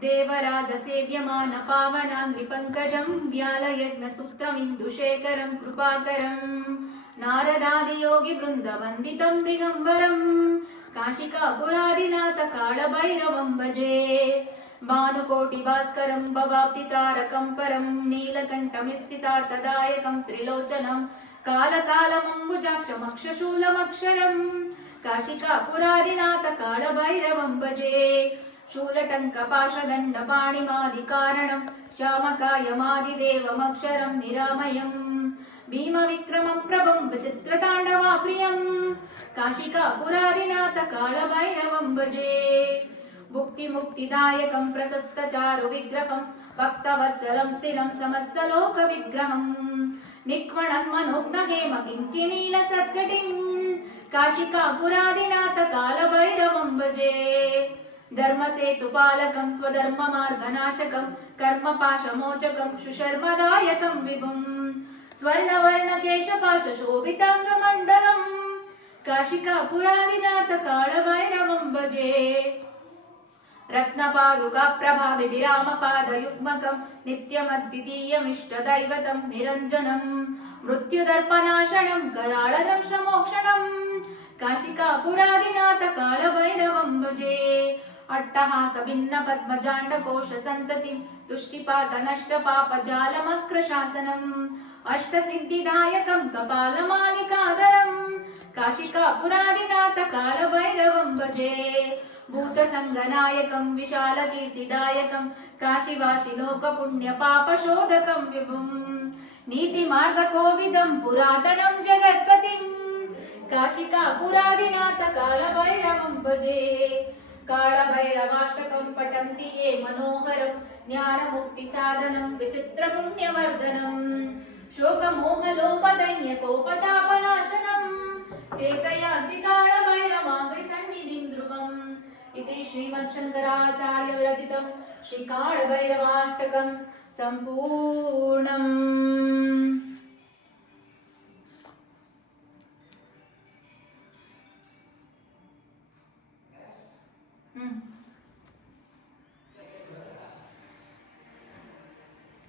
देवराजसेव्यमान पावनाङ्घ्रिपङ्कजं व्यालयज्ञसूत्रमिन्दुशेखरं कृपाकरं नारदादियोगिवृन्दवन्दितं दिगम्बरं काशिकापुरादिनाथ कालभैरवं भजे भानुकोटिभास्करं भवाब्धितारकं परं नीलकण्ठमित्सितार्थदायकं त्रिलोचनं कालकालमम्बुजाक्षमक्षशूलमक्षरं काशिकापुरादिनाथ कालभैरवं भजे शूलटङ्कपाशदण्डपाणिमादिकारणं श्यामकायमादिदेवमक्षरं निरामयम् भीमविक्रमं प्रभं विचित्रताण्डवाप्रियं काशिकापुरादिनाथ कालभैरवं भजे भुक्तिमुक्तिदायकं प्रशस्तचारुविग्रहं भक्तवत्सलं स्थिरं समस्तलोकविग्रहं निक्वणं मनोज्ञहेम किङ्किणीलसद्गतिं काशिकापुरादिनाथ कालभैरवं भजे धर्मसेतुपालकं त्वधर्ममार्गनाशकं कर्मपाशमोचकं सुशर्मदायकं विभुं स्वर्णवर्णकेशपाशशोभिताङ्गमण्डलं काशिकापुरादिनाथ कालभैरवं भजे रत्नपादुकाप्रभाविरामपादयुग्मकं नित्यमद्वितीयमिष्टदैवतं निरञ्जनं मृत्युदर्पनाशनं कराळदंशमोक्षणं काशिकापुरादिनाथ कालभैरवं भजे अट्टहासभिन्नपद्मजाण्डकोशसन्ततिं तुष्टिपातनष्टपापजालमक्रशासनम् अष्टसिद्धिदायकं कपालमालिकाधरं काशिकापुरादिनाथ कालभैरवं भजे भूतसङ्गनायकं विशालकीर्तिदायकं काशीवासिलोकपुण्यपापशोधकं विभुं नीतिमार्गकोविदं पुरातनं जगत्पतिं काशिकापुरादिनाथ कालभैरवं भजे कालभैरवाष्टकं पठन्ति ये मनोहरं ज्ञानमुक्तिसाधनं विचित्रपुण्यवर्धनं शोकमोहलोपदैन्यकोपतापनाशनं ते प्रयान्ति कालभैरवाङ्घ्रिसन्निधिं ध्रुवम् इति श्रीमच्छङ्कराचार्य विरचितं श्रीकालभैरवाष्टकं सम्पूर्णम्।